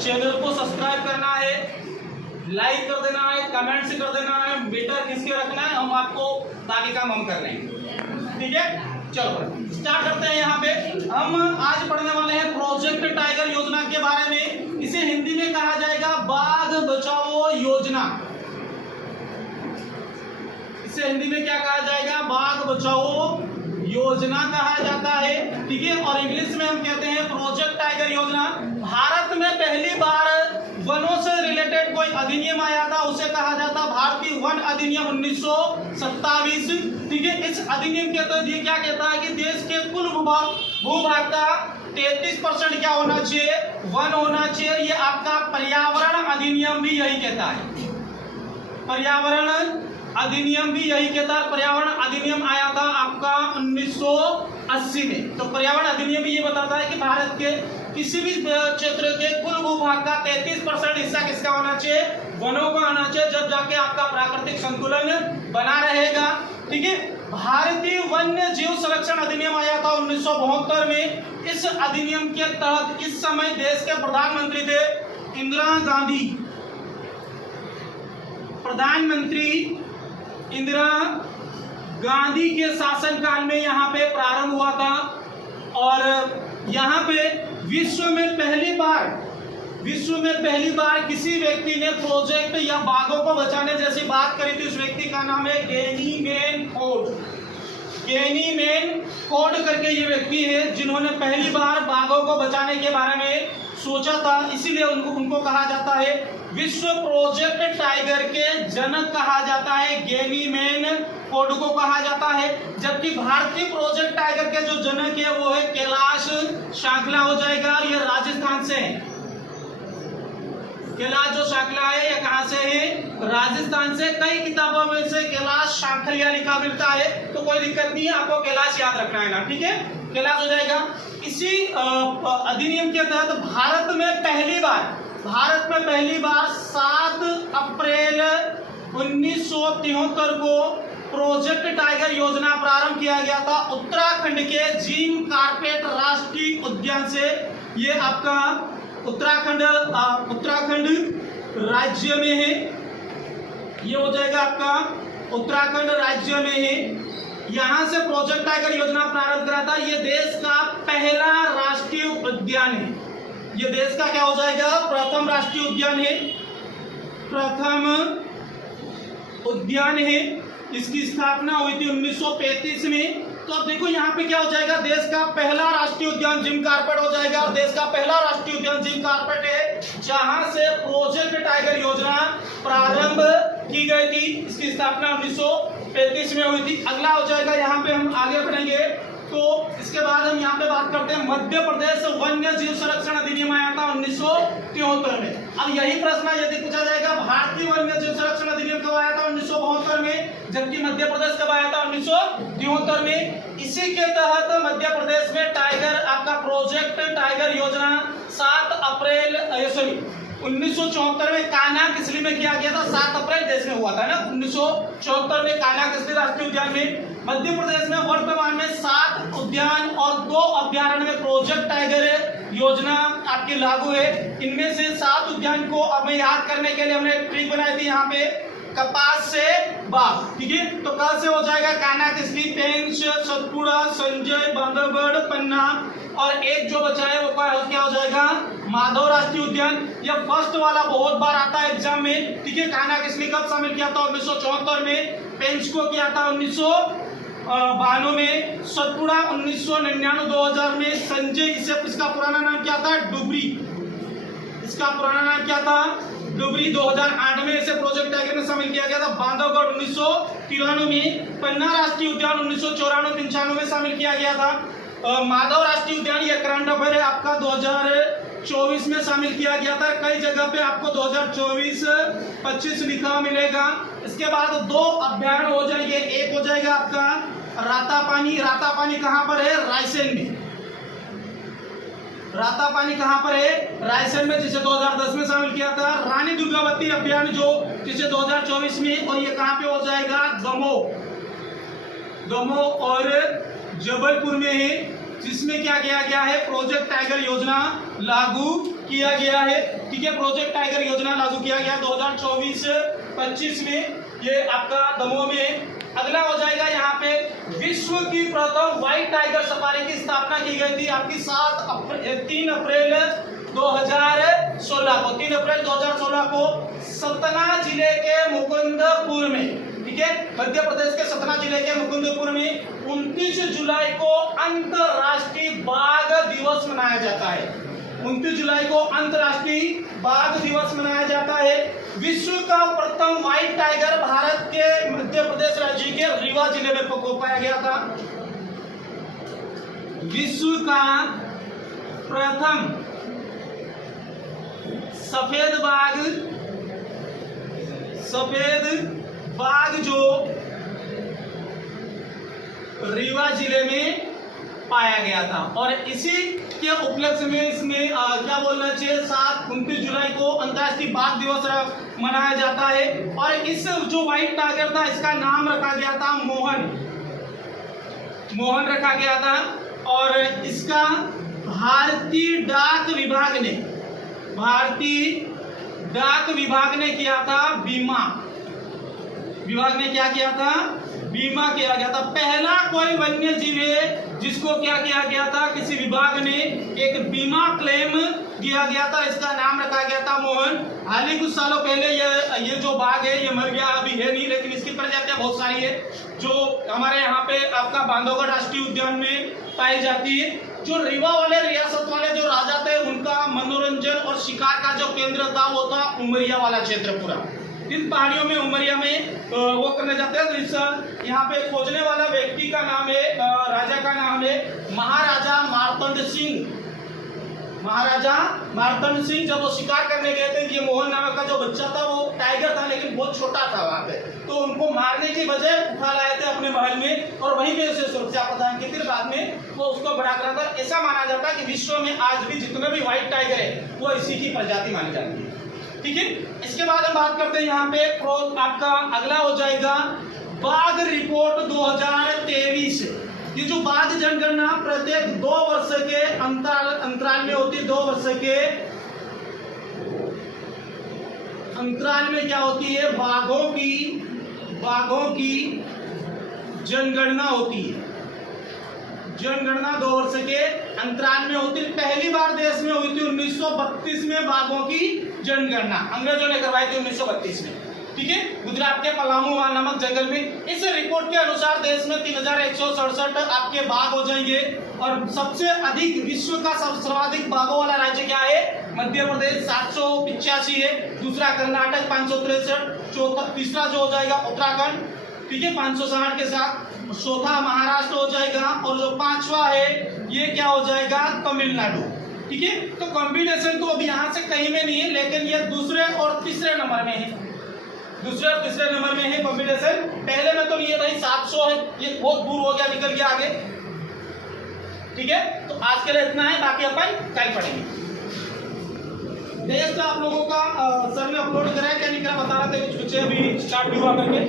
Channel को subscribe करना है, लाइक कर देना है, कमेंट्स कर देना है, बेटर किसके रखना है, हम आपको बाकी काम हम कर लेंगे। ठीक है, चलो स्टार्ट करते हैं। यहाँ पे हम आज पढ़ने वाले हैं प्रोजेक्ट टाइगर योजना के बारे में। इसे हिंदी में कहा जाएगा बाघ बचाओ योजना। इसे हिंदी में क्या कहा जाएगा? बाघ बचाओ योजना कहा जाता है। ठीक है, और इंग्लिश में हम कहते हैं प्रोजेक्ट टाइगर योजना। भारत में पहली बार वनों से रिलेटेड कोई अधिनियम आया था, उसे कहा जाता भारतीय वन अधिनियम 1927। ठीक है, इस अधिनियम के तहत ये क्या कहता है कि देश के कुल भूभाग का 33% क्या होना चाहिए? वन होना चाहिए। ये आपका पर्यावरण अधिनियम भी यही कहता है। पर्यावरण अधिनियम भी यही कहता है। पर्यावरण अधिनियम आया था आपका 1980 में। तो पर्यावरण अधिनियम भी ये बताता है कि भारत के किसी भी क्षेत्र के कुल भूभाग का 33% हिस्सा किसका होना चाहिए? वनों का होना चाहिए, जब जाके आपका प्राकृतिक संतुलन बना रहेगा। ठीक है, भारतीय वन्य जीव संरक्षण अधिनियम आया था 1972 में। इस अधिनियम के तहत इस समय देश के प्रधानमंत्री थे इंदिरा गांधी। प्रधानमंत्री इंदिरा गांधी के शासनकाल में यहाँ पे प्रारंभ हुआ था। और यहाँ पे विश्व में पहली बार किसी व्यक्ति ने प्रोजेक्ट या बाघों को बचाने जैसी बात करी थी। उस व्यक्ति का नाम है गैनीमैन फोर्ड। गैनीमैन फोर्ड करके ये व्यक्ति है जिन्होंने पहली बार बाघों को बचाने के बारे में सोचा था। इसीलिए उनको कहा जाता है विश्व प्रोजेक्ट टाइगर के जनक कहा जाता है। गैनीमैन फोर्ड को कहा जाता है। जबकि भारतीय प्रोजेक्ट टाइगर के जो जनक है वो है कैलाश शांकला हो जाएगा। ये राजस्थान से है। कैलाश जो शांकला है ये कहां से है? राजस्थान से। कई किताबों में से कैलाश शांकलिया लिखा मिलता है, तो कोई दिक्कत नहीं है, आपको कैलाश याद रखना है ना। ठीक है, कैलाश हो जाएगा। इसी अधिनियम के तहत भारत में पहली बार 7 अप्रैल 1973 को प्रोजेक्ट टाइगर योजना प्रारंभ किया गया था उत्तराखंड के जिम कॉर्बेट राष्ट्रीय उद्यान से। ये आपका उत्तराखंड राज्य में है। ये हो जाएगा आपका उत्तराखंड राज्य में है। यहां से प्रोजेक्ट टाइगर योजना प्रारंभ करा था। ये देश का पहला राष्ट्रीय उद्यान है। ये देश का क्या हो जाएगा? प्रथम राष्ट्रीय उद्यान है। प्रथम उद्यान है। इसकी स्थापना हुई थी 1935 में। तो अब देखो यहाँ पे क्या हो जाएगा? देश का पहला राष्ट्रीय उद्यान जिम कॉर्बेट हो जाएगा। और देश का पहला राष्ट्रीय उद्यान जिम कॉर्बेट है जहां से प्रोजेक्ट टाइगर योजना प्रारंभ की गई थी। इसकी स्थापना 1935 में हुई थी। अगला हो जाएगा, यहाँ पे हम आगे बढ़ेंगे तो इसके बाद हम यहाँ पे बात करते हैं मध्य प्रदेश वन्य जीव संरक्षण अधिनियम आया था 1973 में। अब यही प्रश्न यदि पूछा जाएगा भारतीय वन्य जीव संरक्षण अधिनियम कब आया था? 1972 में। जबकि मध्य प्रदेश कब आया था? 1973 में। इसी के तहत मध्य प्रदेश में टाइगर आपका प्रोजेक्ट टाइगर योजना 7 अप्रैल 1974 में कान्हा किसली में किया गया था। 7 अप्रैल देश में हुआ था ना 1974 में कान्हा किसली राष्ट्रीय उद्यान में। मध्य प्रदेश में वर्तमान में 7 उद्यान और 2 अभ्यारण्य में प्रोजेक्ट टाइगर योजना आपकी लागू है। इनमें से 7 उद्यान को हमें याद करने के लिए हमने एक ट्रिक बनाई थी यहाँ पे, कपास से बाघ। ठीक है, तो कल से हो जाएगा कान्हा किसली, पेंच, सतपुड़ा, संजय, बांधवगढ़, पन्ना, और एक जो बचा है वो क्या हो जाएगा? माधव राष्ट्रीय उद्यान। यह फर्स्ट वाला बहुत बार आता है एग्जाम में। ठीक है, कान्हा किसली कब शामिल किया था? 1974 में। पेंच को किया था 1992 में। सतपुड़ा 1999 2000 में। संजय इसका पुराना नाम क्या था? डुबरी। इसका पुराना नाम क्या था? डुबरी। 2008 में इसे प्रोजेक्ट टाइगर में शामिल किया गया था। बांधवगढ़ 1993 में। पन्ना राष्ट्रीय उद्यान 1994-95 में शामिल किया गया था। माधव राष्ट्रीय उद्यान ये करंट अफेयर है आपका 2024 में शामिल किया गया था। कई जगह पे आपको 2024-25 लिखा मिलेगा। इसके बाद 2 अभ्यारण्य हो जाएंगे। एक हो जाएगा आपका रातापानी। रातापानी कहाँ पर है? रायसेन में। रातापानी कहाँ पर है? रायसेन में, जिसे 2010 में शामिल किया था। रानी दुर्गावती अभ्यारण्य जो जिसे 2024 में, और ये कहाँ पे हो जाएगा? दमोह और जबलपुर में है, जिसमें क्या किया गया है? प्रोजेक्ट टाइगर योजना लागू किया गया है। ठीक है, प्रोजेक्ट टाइगर योजना लागू किया गया 2024-25 में, ये आपका दमोह में। अगला हो जाएगा यहाँ पे विश्व की प्रथम व्हाइट टाइगर सफारी की स्थापना की गई थी आपकी 3 अप्रैल 2016 को। 3 अप्रैल 2016 को सतना जिले के मुकुंदपुर में, ठीक है, मध्य प्रदेश के सतना जिले के मुकुंदपुर में 29 जुलाई को अंतरराष्ट्रीय बाघ दिवस मनाया जाता है। 29 जुलाई को अंतरराष्ट्रीय बाघ दिवस मनाया जाता है। विश्व का प्रथम व्हाइट टाइगर भारत के मध्य प्रदेश राज्य के रीवा जिले में पाया गया था। विश्व का प्रथम सफेद बाघ जो रीवा जिले में पाया गया था, और इसी के उपलक्ष्य में इसमें क्या बोलना चाहिए 29 जुलाई को अंतर्राष्ट्रीय बाघ दिवस मनाया जाता है। और इस जो व्हाइट टाइगर था इसका नाम रखा गया था मोहन रखा गया था, और इसका भारतीय डाक विभाग ने किया था बीमा किया गया था। पहला कोई वन्य जीव है जिसको क्या किया गया था, किसी विभाग ने एक बीमा क्लेम किया गया था, इसका नाम रखा गया था मोहन। हाल ही कुछ सालों पहले ये जो बाघ है ये मर गया, अभी है नहीं, लेकिन इसकी प्रजातियां बहुत सारी है जो हमारे यहाँ पे आपका बांधवगढ़ राष्ट्रीय उद्यान में पाई जाती है। जो रीवा वाले रियासत वाले जो राजा थे उनका मनोरंजन और शिकार का जो केंद्र था वो था उमरिया वाला क्षेत्र पूरा। इन पहाड़ियों में उमरिया में वो करने जाते हैं। तो इस यहाँ पे खोजने वाला व्यक्ति का नाम है, राजा का नाम है महाराजा मार्तंड सिंह। जब वो शिकार करने गए थे, ये मोहन नामक का जो बच्चा था वो टाइगर था लेकिन बहुत छोटा था वहां पे, तो उनको मारने की बजाय उठा लाए थे अपने महल में और वहीं पे उसे सुरक्षा प्रदान की थी। बाद में वो उसको बड़ा करा था। ऐसा माना जाता है कि विश्व में आज भी जितने भी व्हाइट टाइगर है वो इसी की प्रजाति मानी जाती है। ठीक है, इसके बाद हम बात करते हैं यहाँ पे आपका अगला हो जाएगा बाघ रिपोर्ट 2023। ये जो बाघ जनगणना प्रत्येक 2 वर्ष के अंतराल में होती है। 2 वर्ष के अंतराल में क्या होती है, बाघों की जनगणना होती है। जनगणना 2 वर्ष के अंतराल में होती है। पहली बार देश में हुई थी 1932 में बाघों की जनगणना, अंग्रेजों ने करवाई थी 1932 में। ठीक है, गुजरात के पलामू नामक जंगल में। इस रिपोर्ट के अनुसार देश में 3167 आपके बाघ हो जाएंगे, और सबसे अधिक विश्व का सर्वाधिक बाघों वाला राज्य क्या है, मध्य प्रदेश 785 है, दूसरा कर्नाटक 563, तीसरा जो हो जाएगा उत्तराखंड, ठीक है 560 के साथ, चौथा महाराष्ट्र हो जाएगा, और जो 5वां है ये क्या हो जाएगा, तमिलनाडु। ठीक है, तो कॉम्बिनेशन तो अभी यहाँ से कहीं में नहीं है, लेकिन ये दूसरे और तीसरे नंबर में है, दूसरे और तीसरे नंबर में है कॉम्बिनेशन। पहले में तो ये भाई 700 है, ये बहुत दूर हो गया, निकल गया आगे। ठीक है, तो आज के लिए इतना है, बाकी अपन कल पढ़ेंगे। टेस्ट आप लोगों का सर ने अपलोड करा है क्या नहीं करा बता रहे थे, कुछ बच्चे अभी स्टार्ट भी हुआ करके।